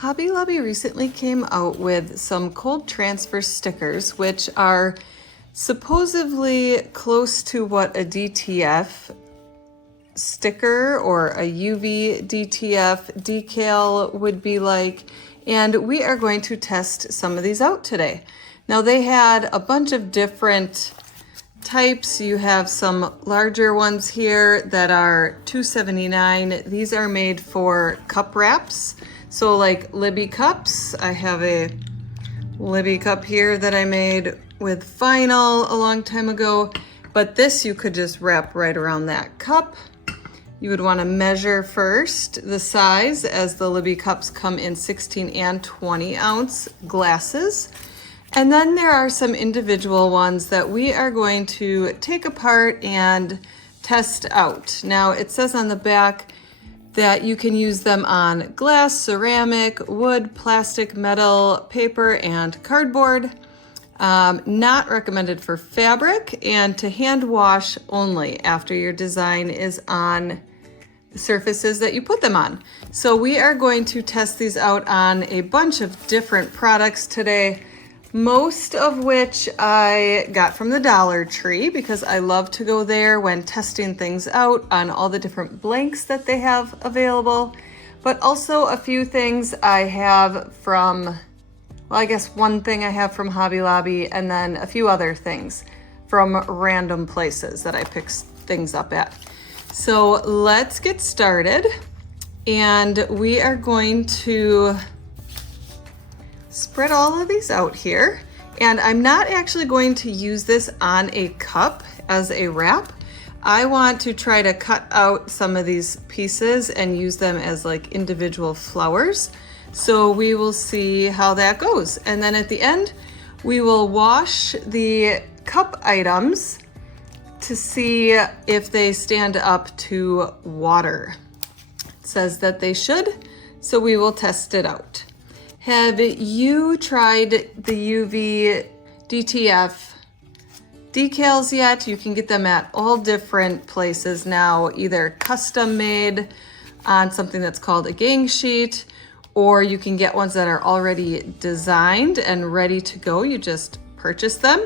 Hobby Lobby recently came out with some cold transfer stickers, which are supposedly close to what a DTF sticker or a UV DTF decal would be like. And we are going to test some of these out today. Now they had a bunch of different types. You have some larger ones here that are $2.79. These are made for cup wraps. So like Libby cups, I have a Libby cup here that I made with vinyl a long time ago, but this you could just wrap right around that cup. You would want to measure first the size, as the Libby cups come in 16 and 20 ounce glasses. And then there are some individual ones that we are going to take apart and test out. Now it says on the back that you can use them on glass, ceramic, wood, plastic, metal, paper, and cardboard. Not recommended for fabric, and to hand wash only after your design is on the surfaces that you put them on. So we are going to test these out on a bunch of different products today, most of which I got from the Dollar Tree because I love to go there when testing things out on all the different blanks that they have available. But also a few things I have from, well, I guess one thing I have from Hobby Lobby, and then a few other things from random places that I pick things up at. So let's get started. And we are going to spread all of these out here. And I'm not actually going to use this on a cup as a wrap. I want to try to cut out some of these pieces and use them as like individual flowers. So we will see how that goes. And then at the end, we will wash the cup items to see if they stand up to water. It says that they should, so we will test it out. Have you tried the UV DTF decals yet? You can get them at all different places now, either custom made on something that's called a gang sheet, or you can get ones that are already designed and ready to go. You just purchase them.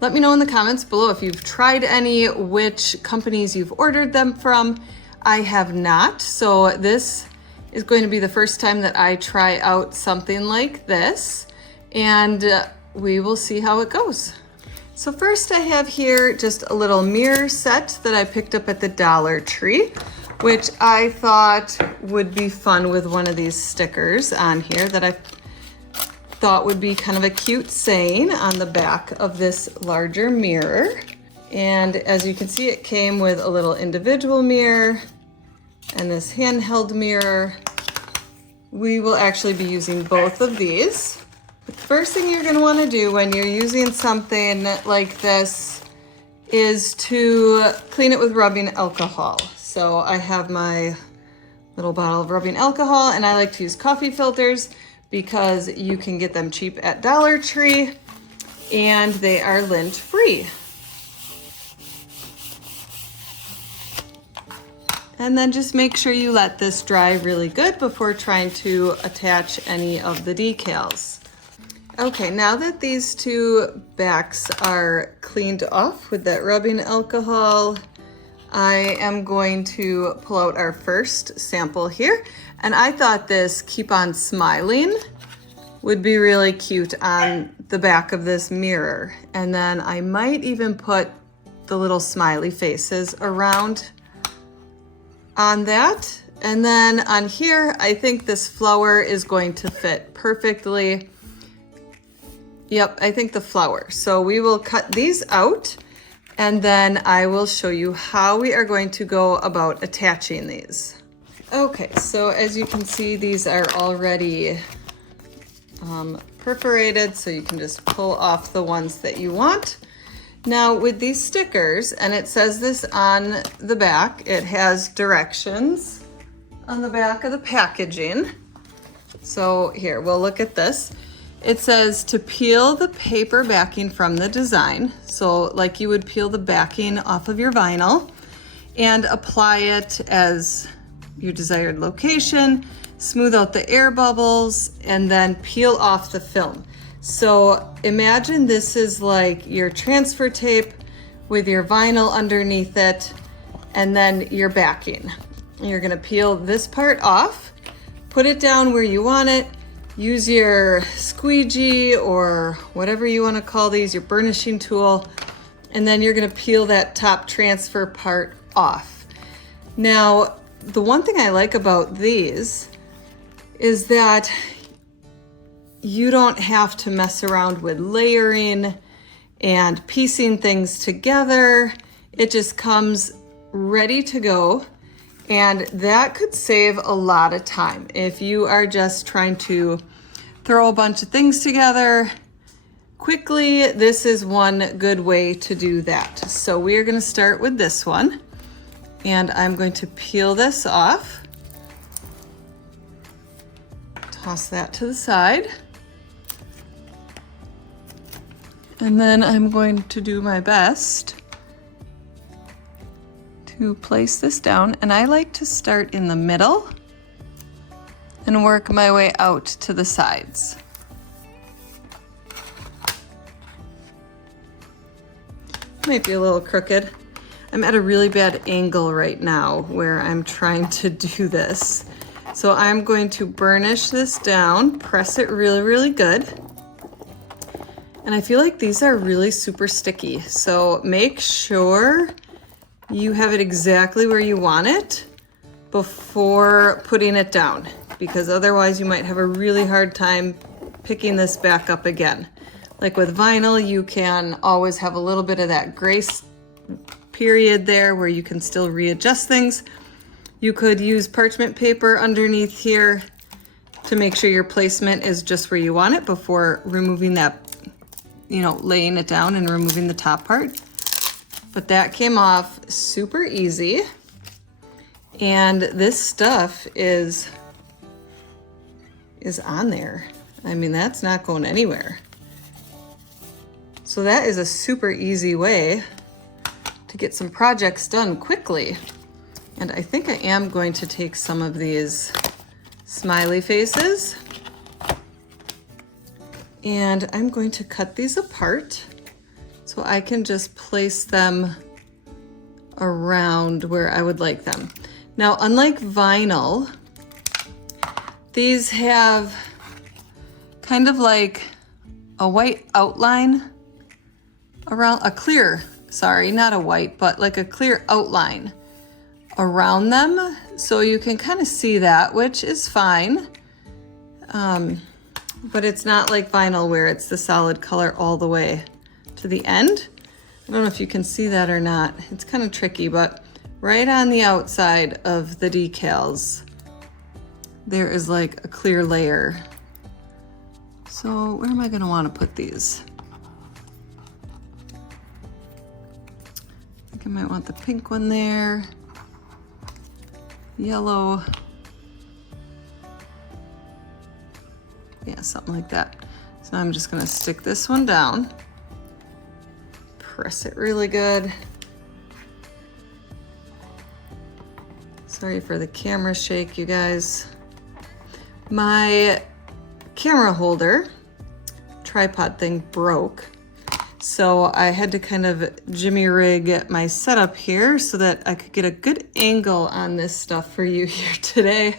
Let me know in the comments below if you've tried any, which companies you've ordered them from. I have not, so this is going to be the first time that I try out something like this, and we will see how it goes. So first I have here just a little mirror set that I picked up at the Dollar Tree, which I thought would be fun with one of these stickers on here that I thought would be kind of a cute saying on the back of this larger mirror. And as you can see, it came with a little individual mirror and this handheld mirror. We will actually be using both of these. The first thing you're going to want to do when you're using something like this is to clean it with rubbing alcohol. So I have my little bottle of rubbing alcohol, and I like to use coffee filters because you can get them cheap at Dollar Tree and they are lint free. And then just make sure you let this dry really good before trying to attach any of the decals. Okay, now that these two backs are cleaned off with that rubbing alcohol, I am going to pull out our first sample here. And I thought this Keep On Smiling would be really cute on the back of this mirror. And then I might even put the little smiley faces around on that. And then on here, I think this flower is going to fit perfectly. Yep, I think the flower. So we will cut these out, and then I will show you how we are going to go about attaching these. Okay, so as you can see, these are already perforated, so you can just pull off the ones that you want. Now with these stickers, and it says this on the back, it has directions on the back of the packaging. So here, we'll look at this. It says to peel the paper backing from the design. So like you would peel the backing off of your vinyl, and apply it as your desired location. smooth out the air bubbles, and then peel off the film. So imagine this is like your transfer tape with your vinyl underneath it, and then your backing. You're gonna peel this part off, put it down where you want it, use your squeegee or whatever you wanna call these, your burnishing tool, and then you're gonna peel that top transfer part off. Now, the one thing I like about these is that you don't have to mess around with layering and piecing things together. It just comes ready to go, and that could save a lot of time. If you are just trying to throw a bunch of things together quickly, this is one good way to do that. So we are gonna start with this one, and I'm going to peel this off. Toss that to the side. And then I'm going to do my best to place this down. And I like to start in the middle and work my way out to the sides. Might be a little crooked. I'm at a really bad angle right now where I'm trying to do this. So I'm going to burnish this down, press it really, really good. And I feel like these are really super sticky. So make sure you have it exactly where you want it before putting it down, because otherwise you might have a really hard time picking this back up again. Like with vinyl, you can always have a little bit of that grace period there where you can still readjust things. You could use parchment paper underneath here to make sure your placement is just where you want it before removing that, laying it down and removing the top part. But that came off super easy. And this stuff is on there. I mean, that's not going anywhere. So that is a super easy way to get some projects done quickly. And I think I am going to take some of these smiley faces and I'm going to cut these apart so I can just place them around where I would like them. Now, unlike vinyl, these have kind of like a white outline around, not a white, but like a clear outline around them. So you can kind of see that, which is fine. But it's not like vinyl where it's the solid color all the way to the end. I don't know if you can see that or not. It's kind of tricky, but right on the outside of the decals, there is like a clear layer. So where am I gonna wanna put these? I think I might want the pink one there. Yellow. Yeah, something like that. So I'm just gonna stick this one down, press it really good. Sorry for the camera shake, you guys. My camera holder, tripod thing broke. So I had to kind of jimmy rig my setup here so that I could get a good angle on this stuff for you here today.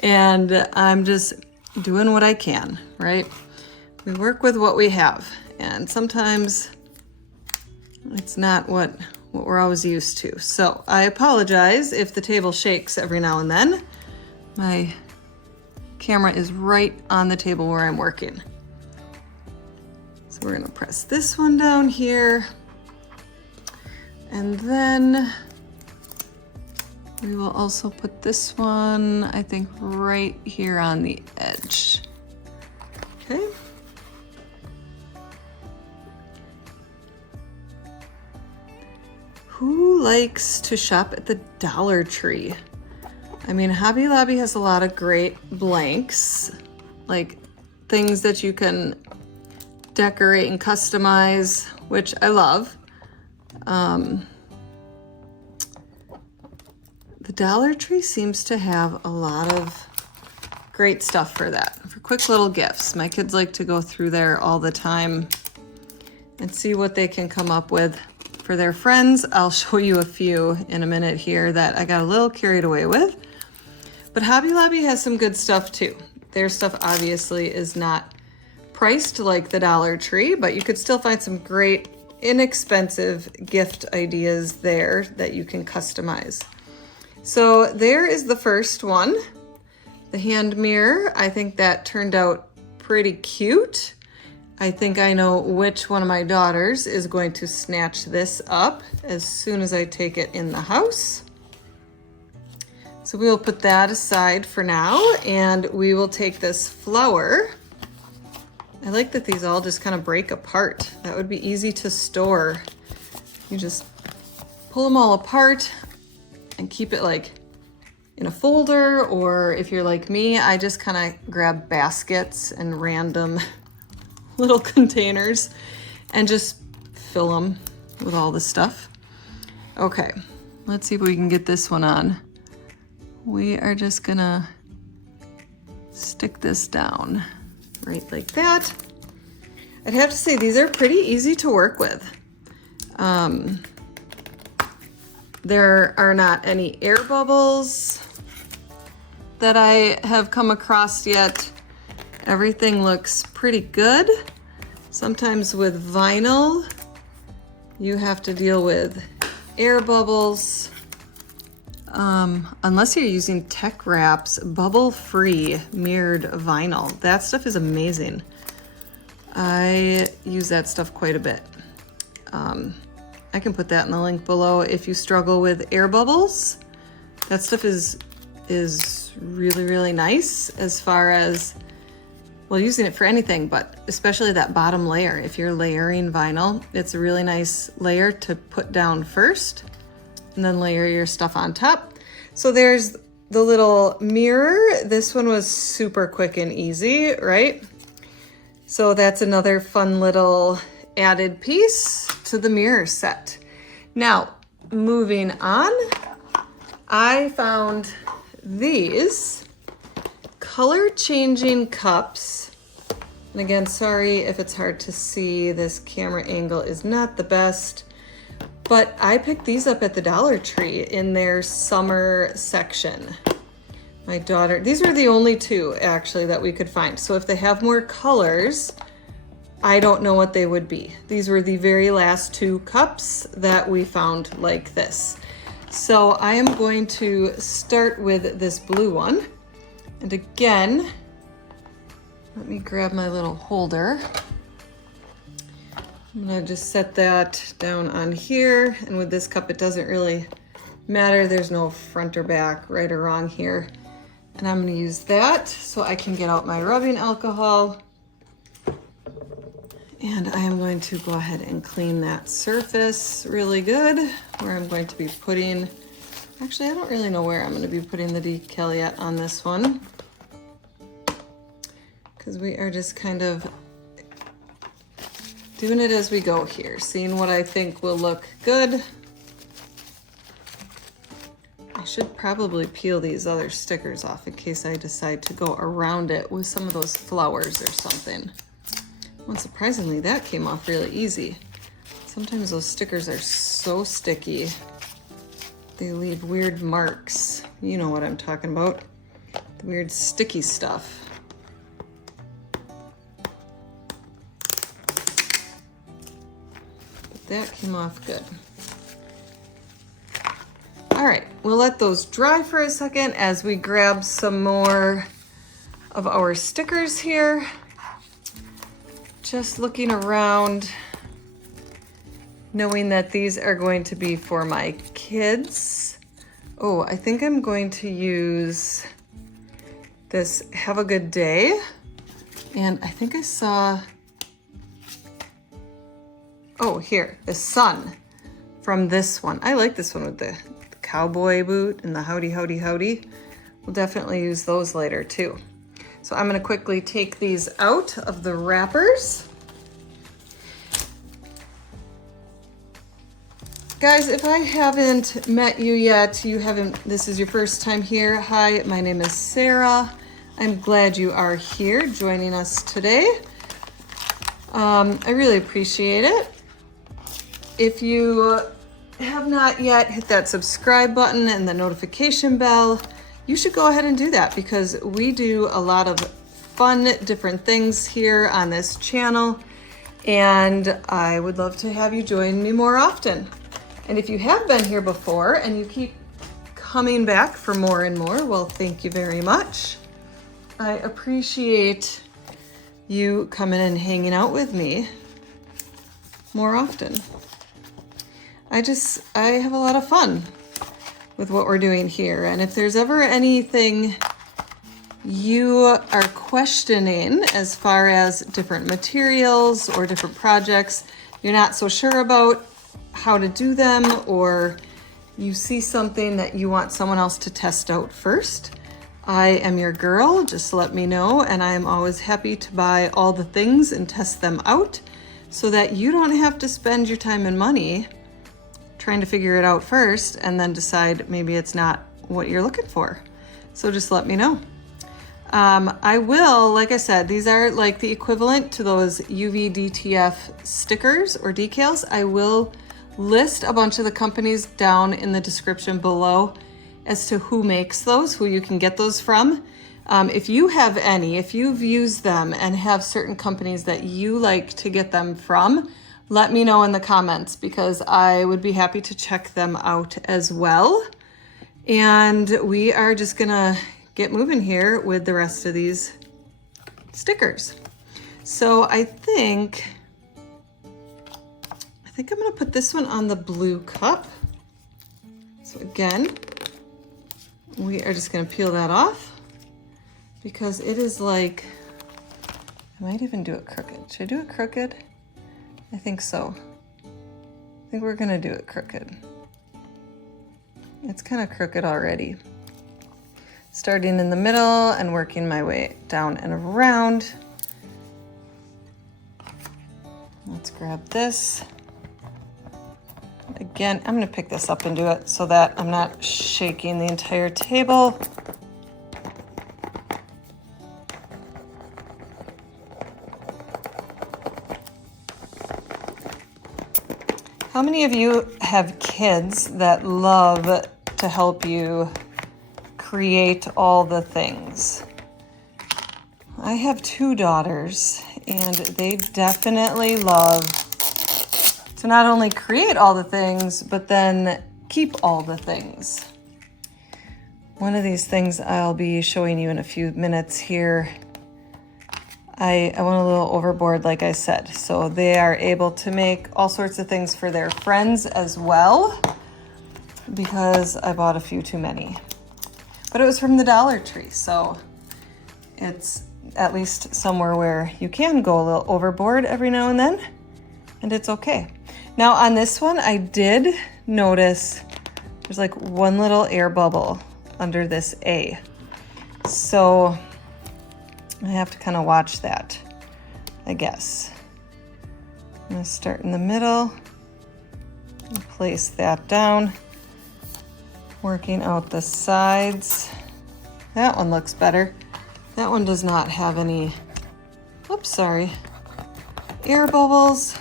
And I'm just doing what I can, right? We work with what we have. And sometimes it's not what we're always used to. So I apologize if the table shakes every now and then. My camera is right on the table where I'm working. So we're gonna press this one down here. And then we will also put this one, I think, right here on the edge. Okay. Who likes to shop at the Dollar Tree? I mean, Hobby Lobby has a lot of great blanks, like things that you can decorate and customize, which I love. The Dollar Tree seems to have a lot of Great stuff for that, for quick little gifts. My kids like to go through there all the time and see what they can come up with for their friends. I'll show you a few in a minute here that I got a little carried away with. But Hobby Lobby has some good stuff too. Their stuff obviously is not priced like the Dollar Tree, but you could still find some great inexpensive gift ideas there that you can customize. So there is the first one, the hand mirror. I think that turned out pretty cute. I think I know which one of my daughters is going to snatch this up as soon as I take it in the house. So we will put that aside for now, and we will take this flower. I like that these all just kind of break apart. That would be easy to store. You just pull them all apart and keep it like in a folder, or if you're like me, I just kind of grab baskets and random little containers and just fill them with all the stuff. Okay, let's see if we can get this one on. We are just gonna stick this down right like that. I'd have to say these are pretty easy to work with. There are not any air bubbles that I have come across yet. Everything looks pretty good. Sometimes with vinyl, you have to deal with air bubbles. Unless you're using Tech Wrap's bubble-free mirrored vinyl. That stuff is amazing. I use that stuff quite a bit. I can put that in the link below if you struggle with air bubbles. That stuff is really, really nice as far as, well, using it for anything, but especially that bottom layer. If you're layering vinyl, it's a really nice layer to put down first and then layer your stuff on top. So there's the little mirror. This one was super quick and easy, right? So that's another fun little added piece to the mirror set. Now, moving on, I found these color changing cups. And again, sorry if it's hard to see, this camera angle is not the best. But I picked these up at the Dollar Tree in their summer section. My daughter, these were the only two actually that we could find. So if they have more colors, I don't know what they would be. These were the very last two cups that we found like this. So I am going to start with this blue one. And again, let me grab my little holder. I'm gonna just set that down on here. And with this cup, it doesn't really matter. There's no front or back, right or wrong here. And I'm gonna use that so I can get out my rubbing alcohol. And I am going to go ahead and clean that surface really good, where I'm going to be putting, actually, I don't really know where I'm gonna be putting the decal yet on this one, because we are just kind of doing it as we go here, seeing what I think will look good. I should probably peel these other stickers off in case I decide to go around it with some of those flowers or something. Unsurprisingly, that came off really easy. Sometimes those stickers are so sticky. They leave weird marks. You know what I'm talking about. The weird sticky stuff. That came off good. All right, we'll let those dry for a second as we grab some more of our stickers here. Just looking around, knowing that these are going to be for my kids. Oh, I think I'm going to use this Have a Good Day. And I think I saw, oh, here, the sun from this one. I like this one with the cowboy boot and the howdy, howdy, howdy. We'll definitely use those later too. So I'm gonna quickly take these out of the wrappers. Guys, if I haven't met you yet, this is your first time here. Hi, my name is Sarah. I'm glad you are here joining us today. I really appreciate it. If you have not yet hit that subscribe button and the notification bell, you should go ahead and do that because we do a lot of fun, different things here on this channel, and I would love to have you join me more often. And if you have been here before and you keep coming back for more and more, well, thank you very much. I appreciate you coming and hanging out with me more often. I have a lot of fun with what we're doing here. And if there's ever anything you are questioning as far as different materials or different projects, you're not so sure about how to do them, or you see something that you want someone else to test out first, I am your girl. Just let me know, and I am always happy to buy all the things and test them out so that you don't have to spend your time and money trying to figure it out first and then decide maybe it's not what you're looking for. So just let me know. I will, like I said, these are like the equivalent to those UV DTF stickers or decals. I will list a bunch of the companies down in the description below as to who makes those, who you can get those from. If you have any, if you've used them and have certain companies that you like to get them from, let me know in the comments because I would be happy to check them out as well. And we are just gonna get moving here with the rest of these stickers. So I think I'm gonna put this one on the blue cup. So again, we are just gonna peel that off because it is like, I might even do it crooked. Should I do it crooked? I think so. I think we're gonna do it crooked. It's kind of crooked already. Starting in the middle and working my way down and around. Let's grab this. Again, I'm gonna pick this up and do it so that I'm not shaking the entire table. How many of you have kids that love to help you create all the things? I have 2 daughters and they definitely love to not only create all the things, but then keep all the things. One of these things I'll be showing you in a few minutes here. I went a little overboard, like I said. So they are able to make all sorts of things for their friends as well because I bought a few too many. But it was from the Dollar Tree, so it's at least somewhere where you can go a little overboard every now and then, and it's okay. Now on this one, I did notice there's like one little air bubble under this A. So I have to kind of watch that, I guess. I'm gonna start in the middle and place that down, working out the sides. That one looks better. That one does not have any, oops, sorry, air bubbles.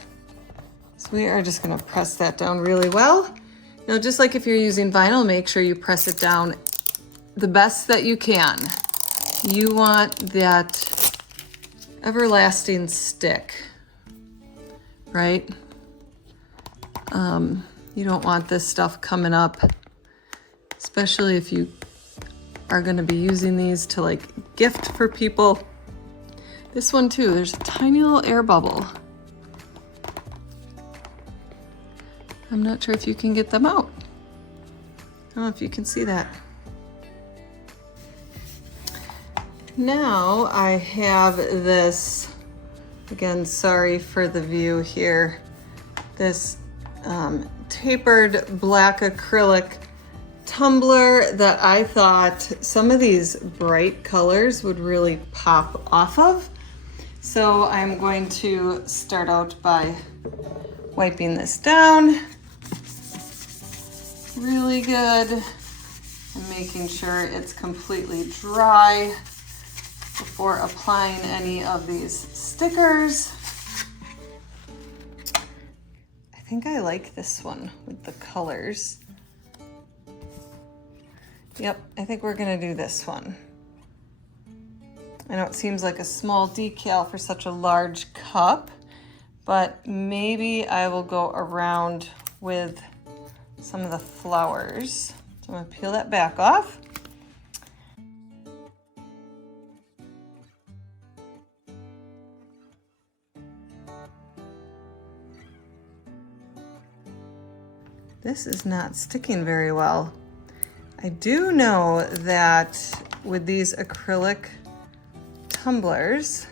So we are just gonna press that down really well. Now, just like if you're using vinyl, make sure you press it down the best that you can. You want that everlasting stick, right? You don't want this stuff coming up, especially if you are gonna be using these to like gift for people. This one too, there's a tiny little air bubble. I'm not sure if you can get them out. I don't know if you can see that. Now I have this, again, sorry for the view here, this tapered black acrylic tumbler that I thought some of these bright colors would really pop off of. So I'm going to start out by wiping this down really good and making sure it's completely dry. for applying any of these stickers. I think I like this one with the colors. Yep, I think we're gonna do this one. I know it seems like a small decal for such a large cup, but maybe I will go around with some of the flowers. So I'm gonna peel that back off. This is not sticking very well. I do know that with these acrylic tumblers,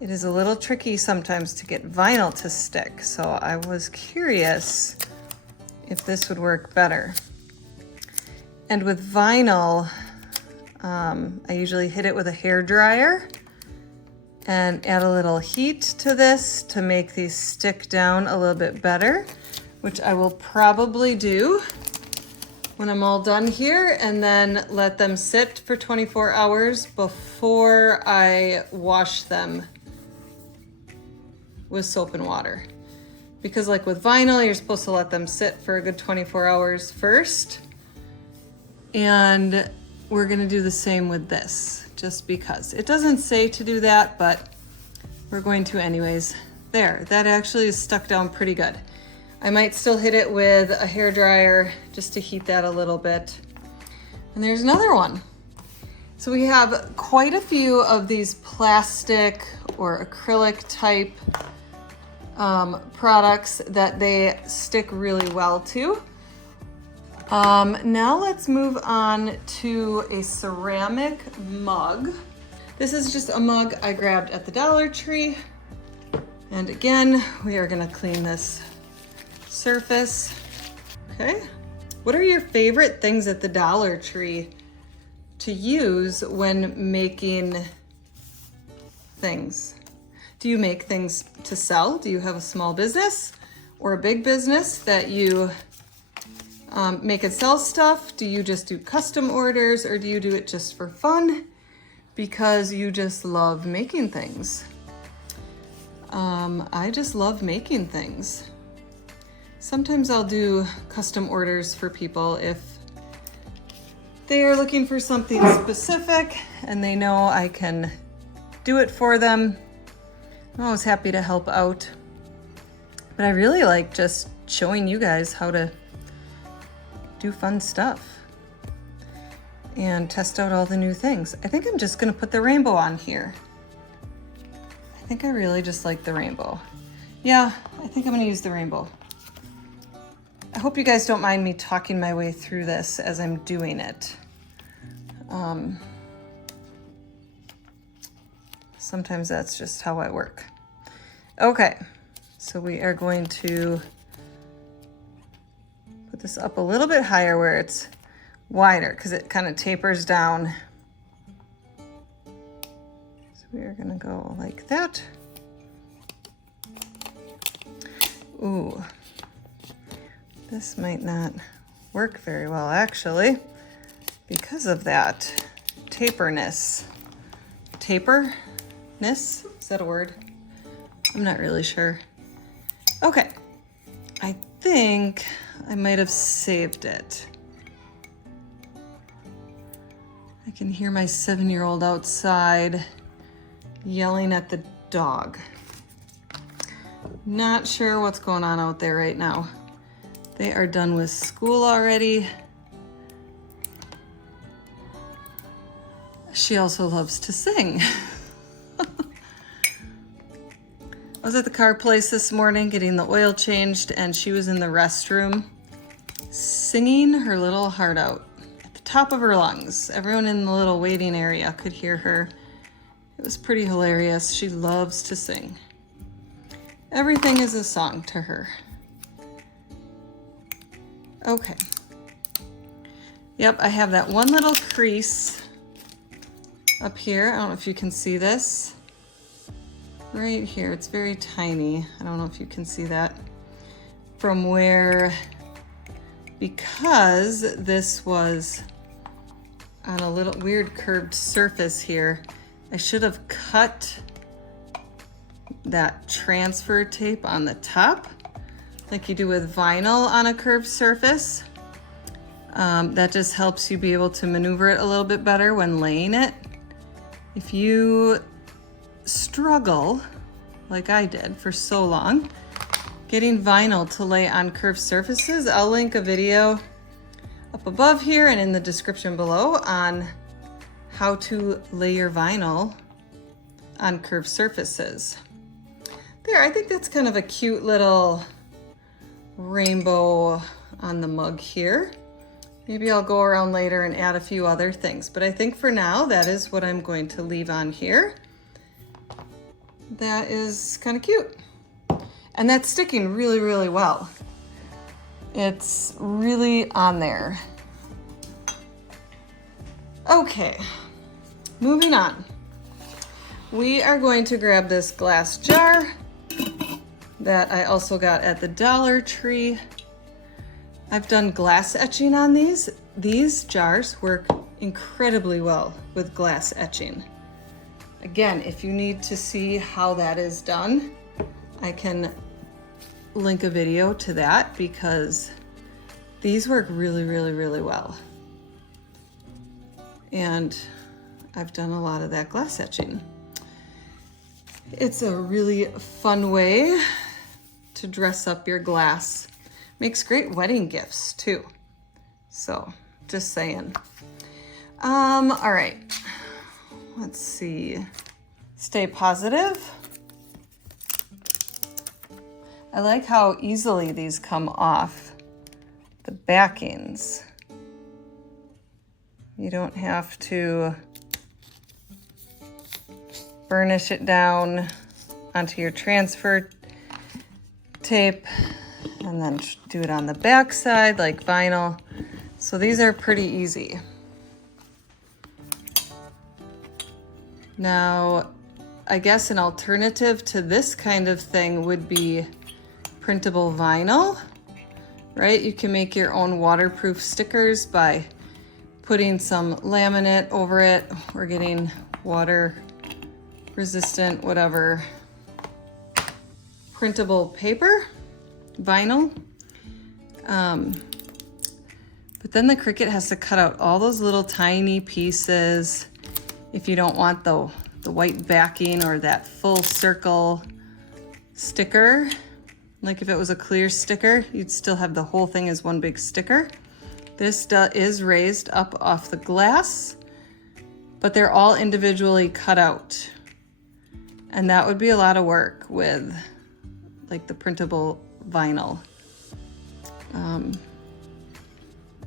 it is a little tricky sometimes to get vinyl to stick. So I was curious if this would work better. And with vinyl, I usually hit it with a hair dryer and add a little heat to this to make these stick down a little bit better, which I will probably do when I'm all done here, and then let them sit for 24 hours before I wash them with soap and water. Because like with vinyl, you're supposed to let them sit for a good 24 hours first. And we're gonna do the same with this, just because. It doesn't say to do that, but we're going to anyways. There, that actually is stuck down pretty good. I might still hit it with a hair dryer just to heat that a little bit. And there's another one. So we have quite a few of these plastic or acrylic type products that they stick really well to. Now let's move on to a ceramic mug. This is just a mug I grabbed at the Dollar Tree. And again, we are gonna clean this surface. Okay. What are your favorite things at the Dollar Tree to use when making things? Do you make things to sell? Do you have a small business or a big business that you make and sell stuff? Do you just do custom orders, or do you do it just for fun because you just love making things? I just love making things. Sometimes I'll do custom orders for people if they are looking for something specific and they know I can do it for them. I'm always happy to help out. But I really like just showing you guys how to do fun stuff and test out all the new things. I think I'm just gonna put the rainbow on here. I think I really just like the rainbow. Yeah, I think I'm gonna use the rainbow. I hope you guys don't mind me talking my way through this as I'm doing it. Sometimes that's just how I work. Okay, so we are going to put this up a little bit higher where it's wider because it kind of tapers down. So we are gonna go like that. Ooh. This might not work very well actually because of that taperness. Taperness? Is that a word? I'm not really sure. Okay, I think I might have saved it. I can hear my 7-year-old outside yelling at the dog. Not sure what's going on out there right now. They are done with school already. She also loves to sing. I was at the car place this morning getting the oil changed, and she was in the restroom singing her little heart out at the top of her lungs. Everyone in the little waiting area could hear her. It was pretty hilarious. She loves to sing. Everything is a song to her. Okay. Yep, I have that one little crease up here. I don't know if you can see this. Right here, it's very tiny. I don't know if you can see that. From where, because this was on a little weird curved surface here, I should have cut that transfer tape on the top like you do with vinyl on a curved surface. That just helps you be able to maneuver it a little bit better when laying it. If you struggle, like I did for so long, getting vinyl to lay on curved surfaces, I'll link a video up above here and in the description below on how to lay your vinyl on curved surfaces. There, I think that's kind of a cute little rainbow on the mug here. Maybe I'll go around later and add a few other things, but I think for now that is what I'm going to leave on here. That is kind of cute. And that's sticking really, really well. It's really on there. Okay, moving on. We are going to grab this glass jar that I also got at the Dollar Tree. I've done glass etching on these. These jars work incredibly well with glass etching. Again, if you need to see how that is done, I can link a video to that because these work really, really, really well. And I've done a lot of that glass etching. It's a really fun way to dress up your glass. Makes great wedding gifts too. So, just saying. All right, let's see. Stay positive. I like how easily these come off the backings. You don't have to burnish it down onto your transfer tape and then do it on the back side like vinyl. So these are pretty easy. Now, I guess an alternative to this kind of thing would be printable vinyl, right? You can make your own waterproof stickers by putting some laminate over it or getting water resistant, whatever, printable paper, vinyl. But then the Cricut has to cut out all those little tiny pieces if you don't want the white backing or that full circle sticker. Like if it was a clear sticker, you'd still have the whole thing as one big sticker. This is raised up off the glass, but they're all individually cut out. And that would be a lot of work with like the printable vinyl.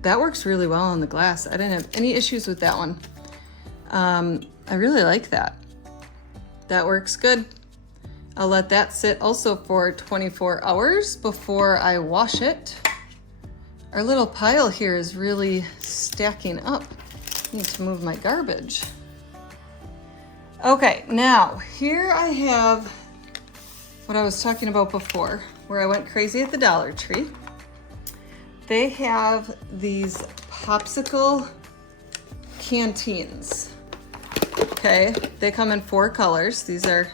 That works really well on the glass. I didn't have any issues with that one. I really like that. That works good. I'll let that sit also for 24 hours before I wash it. Our little pile here is really stacking up. I need to move my garbage. Okay, now here I have what I was talking about before, where I went crazy at the Dollar Tree. They have these popsicle canteens. Okay, they come in 4 colors. These are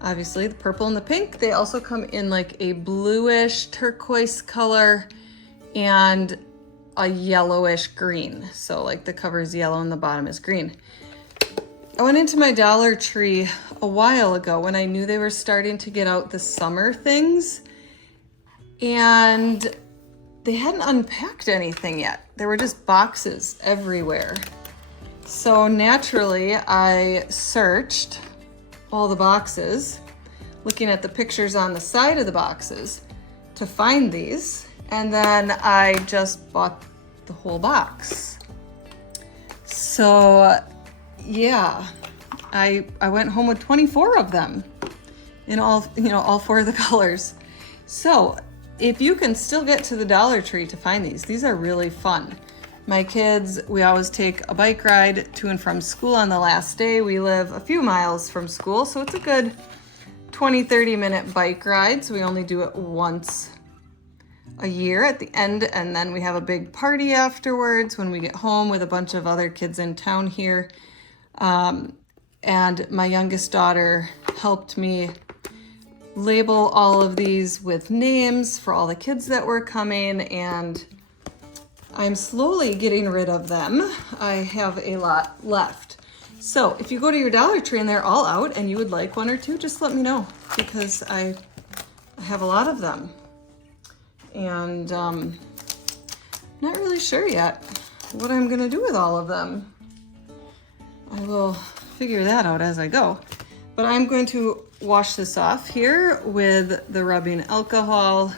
obviously the purple and the pink. They also come in like a bluish turquoise color and a yellowish green. So like the cover is yellow and the bottom is green. I went into my Dollar Tree a while ago when I knew they were starting to get out the summer things, and they hadn't unpacked anything yet. There were just boxes everywhere. So naturally, I searched all the boxes, looking at the pictures on the side of the boxes to find these, and then I just bought the whole box. So yeah, I went home with 24 of them in all, all 4 of the colors. So if you can still get to the Dollar Tree to find these are really fun. My kids, we always take a bike ride to and from school on the last day. We live a few miles from school, so it's a good 20-30 minute bike ride. So we only do it once a year at the end, and then we have a big party afterwards when we get home with a bunch of other kids in town here. and my youngest daughter helped me label all of these with names for all the kids that were coming, and I'm slowly getting rid of them. I have a lot left. So if you go to your Dollar Tree and they're all out and you would like one or two, just let me know, because I have a lot of them. And not really sure yet what I'm gonna do with all of them. I will figure that out as I go. But I'm going to wash this off here with the rubbing alcohol.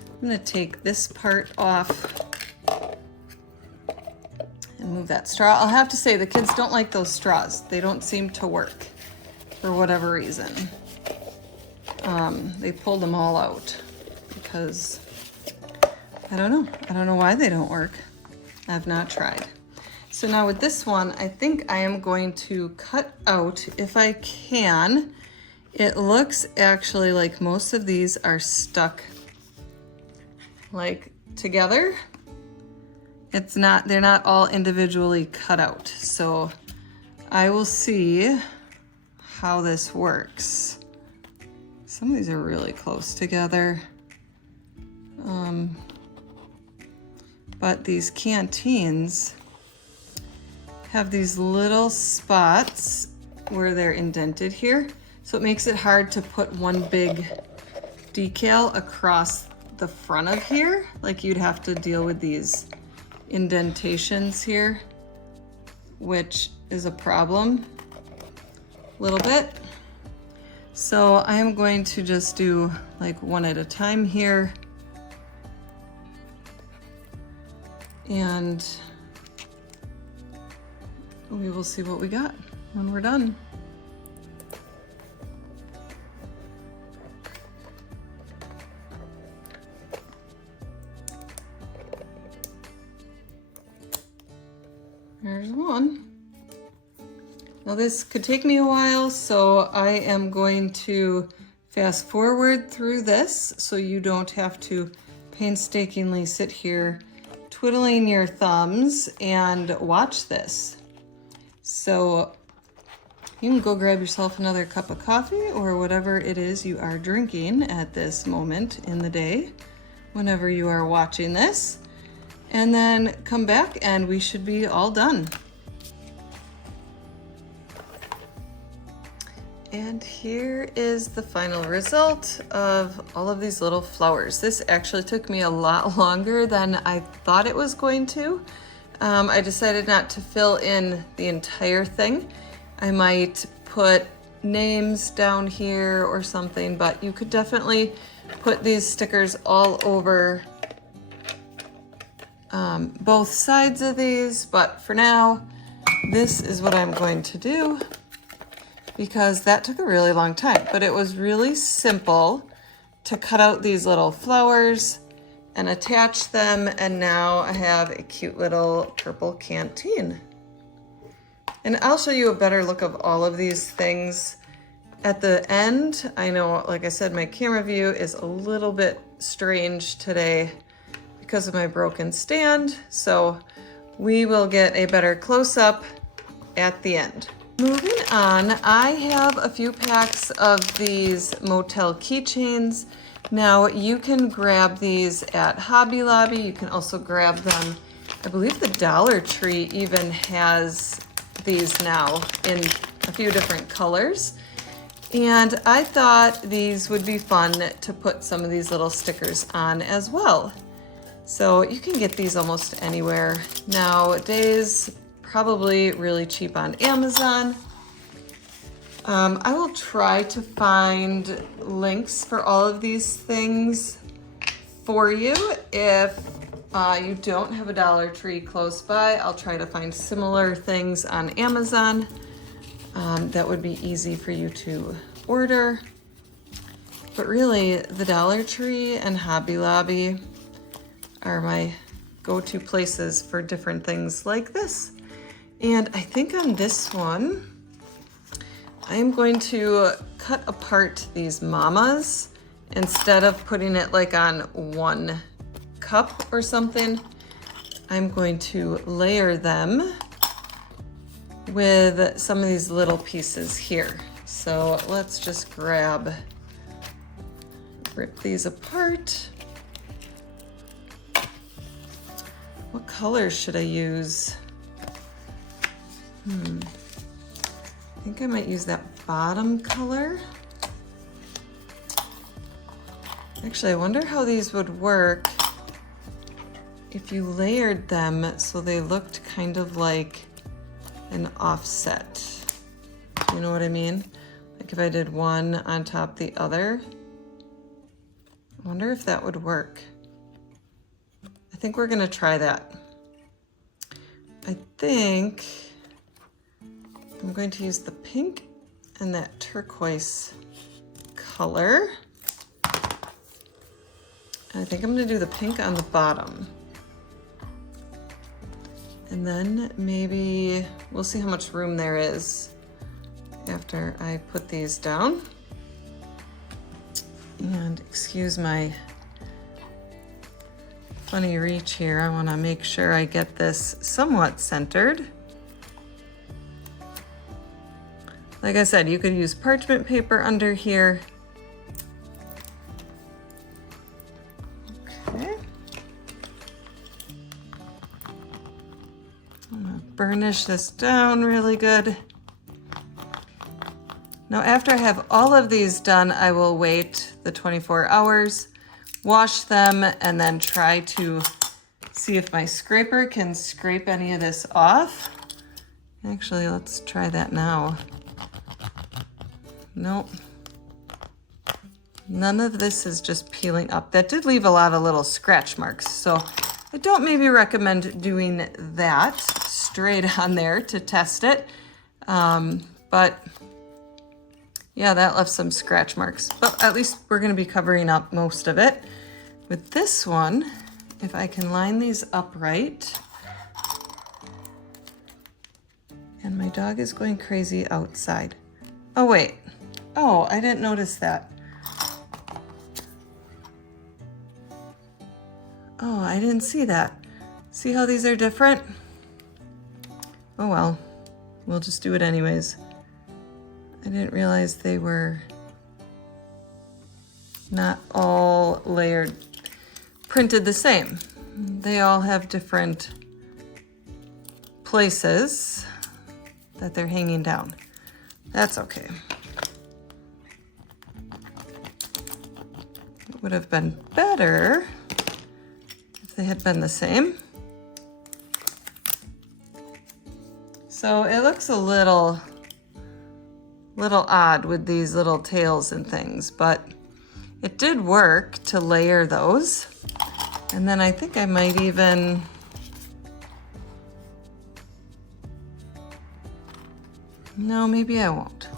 I'm gonna take this part off and move that straw. I'll have to say the kids don't like those straws. They don't seem to work for whatever reason. They pulled them all out because I don't know. I don't know why they don't work. I've not tried. So now with this one, I think I am going to cut out, if I can. It looks actually like most of these are stuck like together. It's not, they're not all individually cut out. So I will see how this works. Some of these are really close together. But these Canteens have these little spots where they're indented here. So it makes it hard to put one big decal across the front of here. Like you'd have to deal with these indentations here, which is a problem a little bit. So I am going to just do like one at a time here. And we will see what we got when we're done. There's one. Now this could take me a while, so I am going to fast forward through this so you don't have to painstakingly sit here twiddling your thumbs and watch this. So you can go grab yourself another cup of coffee or whatever it is you are drinking at this moment in the day, whenever you are watching this, and then come back and we should be all done. And here is the final result of all of these little flowers. This actually took me a lot longer than I thought it was going to. I decided not to fill in the entire thing. I might put names down here or something, but you could definitely put these stickers all over both sides of these, but for now, this is what I'm going to do, because that took a really long time, but it was really simple to cut out these little flowers and attach them, and now I have a cute little purple Canteen. And I'll show you a better look of all of these things at the end. I know, like I said, my camera view is a little bit strange today because of my broken stand, so we will get a better close-up at the end. Moving on, I have a few packs of these Motel keychains. Now you can grab these at Hobby Lobby. You can also grab them, I believe the Dollar Tree even has these now in a few different colors. And I thought these would be fun to put some of these little stickers on as well. So you can get these almost anywhere nowadays, probably really cheap on Amazon. I will try to find links for all of these things for you. If you don't have a Dollar Tree close by, I'll try to find similar things on Amazon that would be easy for you to order. But really, the Dollar Tree and Hobby Lobby are my go-to places for different things like this. And I think on this one, I'm going to cut apart these mamas instead of putting it like on one cup or something. I'm going to layer them with some of these little pieces here. So let's just rip these apart. What colors should I use? I think I might use that bottom color. Actually, I wonder how these would work if you layered them so they looked kind of like an offset. You know what I mean? Like if I did one on top of the other. I wonder if that would work. I think we're gonna try that. I think I'm going to use the pink and that turquoise color. And I think I'm gonna do the pink on the bottom. And then maybe we'll see how much room there is after I put these down. And excuse my funny reach here. I want to make sure I get this somewhat centered. Like I said, you could use parchment paper under here. Okay. I'm gonna burnish this down really good. Now, after I have all of these done, I will wait the 24 hours, wash them, and then try to see if my scraper can scrape any of this off. Actually, let's try that now. Nope. None of this is just peeling up. That did leave a lot of little scratch marks, so I don't maybe recommend doing that straight on there to test it. But yeah, that left some scratch marks, but at least we're gonna be covering up most of it. With this one, if I can line these up right, and my dog is going crazy outside. Oh wait, oh, I didn't notice that. Oh, I didn't see that. See how these are different? Oh well, we'll just do it anyways. I didn't realize they were not all layered, printed the same. They all have different places that they're hanging down. That's okay. It would have been better if they had been the same. So it looks a little odd with these little tails and things, but it did work to layer those. And then I think I might even, no, maybe I won't.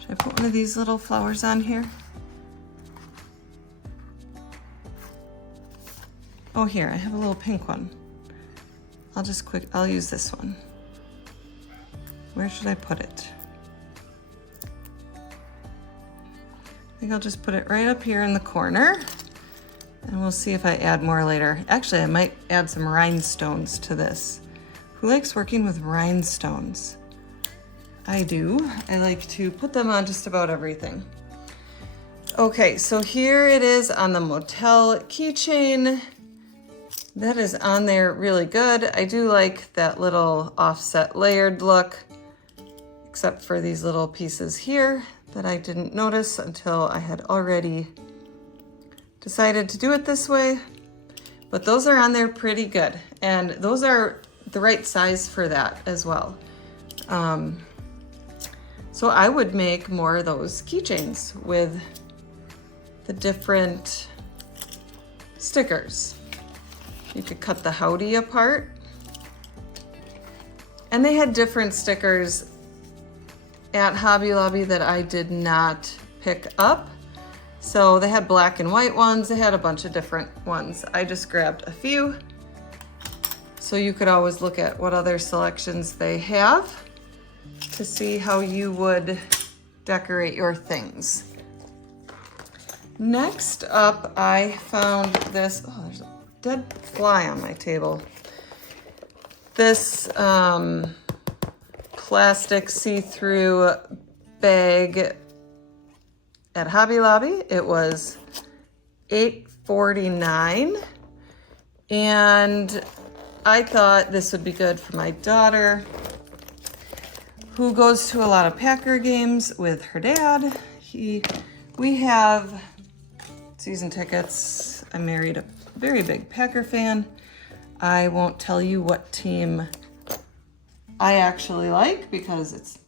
Should I put one of these little flowers on here? Oh, here, I have a little pink one. I'll use this one. Where should I put it? I think I'll just put it right up here in the corner, and we'll see if I add more later. Actually, I might add some rhinestones to this. Who likes working with rhinestones? I do. I like to put them on just about everything. Okay, so here it is on the Motel keychain. That is on there really good. I do like that little offset layered look, except for these little pieces here that I didn't notice until I had already decided to do it this way. But those are on there pretty good. And those are the right size for that as well. So I would make more of those keychains with the different stickers. You could cut the howdy apart. And they had different stickers at Hobby Lobby that I did not pick up. So they had black and white ones. They had a bunch of different ones. I just grabbed a few. So you could always look at what other selections they have to see how you would decorate your things. Next up, I found this, oh, there's a dead fly on my table. This plastic see-through bag at Hobby Lobby. It was $8.49, and I thought this would be good for my daughter, who goes to a lot of Packer games with her dad. We have season tickets. I married a very big Packer fan. I won't tell you what team I actually like because it's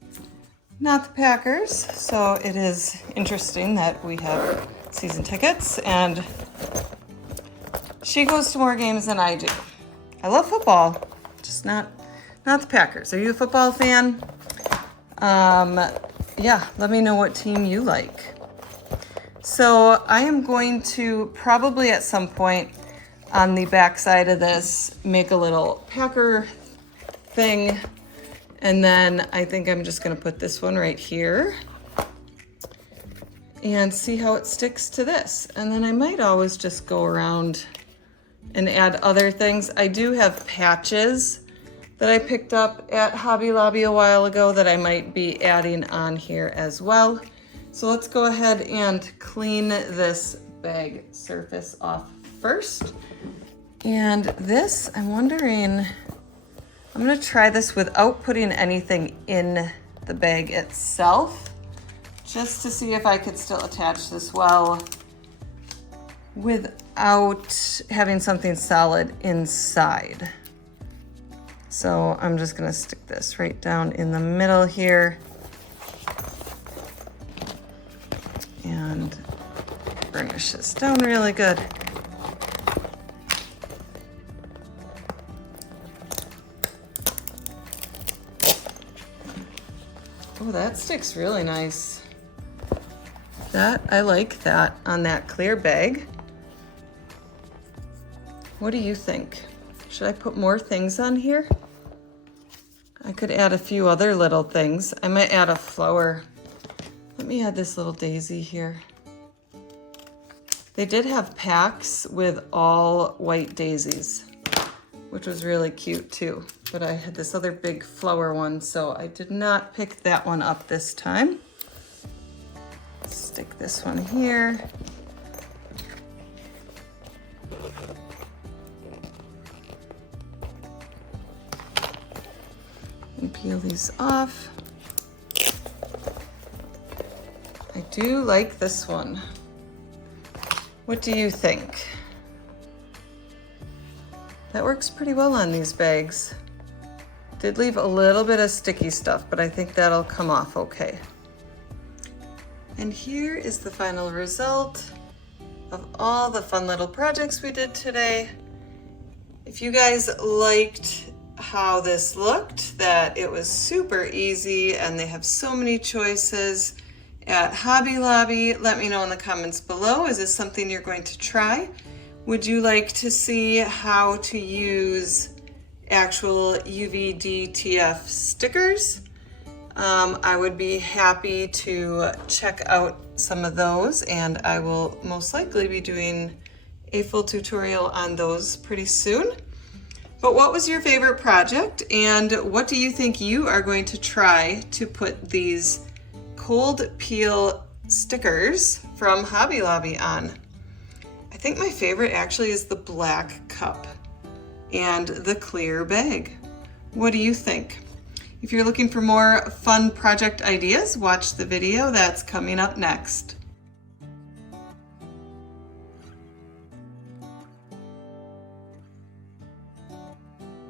not the Packers. So it is interesting that we have season tickets, and she goes to more games than I do. I love football, just not the Packers. Are you a football fan? Yeah, let me know what team you like. So I am going to probably at some point on the back side of this make a little Packer thing, and then I think I'm just going to put this one right here and see how it sticks to this. And then I might always just go around and add other things. I do have patches that I picked up at Hobby Lobby a while ago that I might be adding on here as well. So let's go ahead and clean this bag surface off first. And this, I'm wondering, I'm gonna try this without putting anything in the bag itself, just to see if I could still attach this well without having something solid inside. So I'm just gonna stick this right down in the middle here and burnish this down really good. Oh, that sticks really nice. I like that on that clear bag. What do you think? Should I put more things on here? I could add a few other little things. I might add a flower. Let me add this little daisy here. They did have packs with all white daisies, which was really cute too. But I had this other big flower one, so I did not pick that one up this time. Stick this one here. And peel these off. I do like this one. What do you think? That works pretty well on these bags. Did leave a little bit of sticky stuff, but I think that'll come off okay. And here is the final result of all the fun little projects we did today. If you guys liked how this looked, that it was super easy and they have so many choices at Hobby Lobby, let me know in the comments below. Is this something you're going to try? Would you like to see how to use actual UV DTF stickers? I would be happy to check out some of those, and I will most likely be doing a full tutorial on those pretty soon. But what was your favorite project, and what do you think you are going to try to put these cold peel stickers from Hobby Lobby on? I think my favorite actually is the black cup and the clear bag. What do you think? If you're looking for more fun project ideas, watch the video that's coming up next.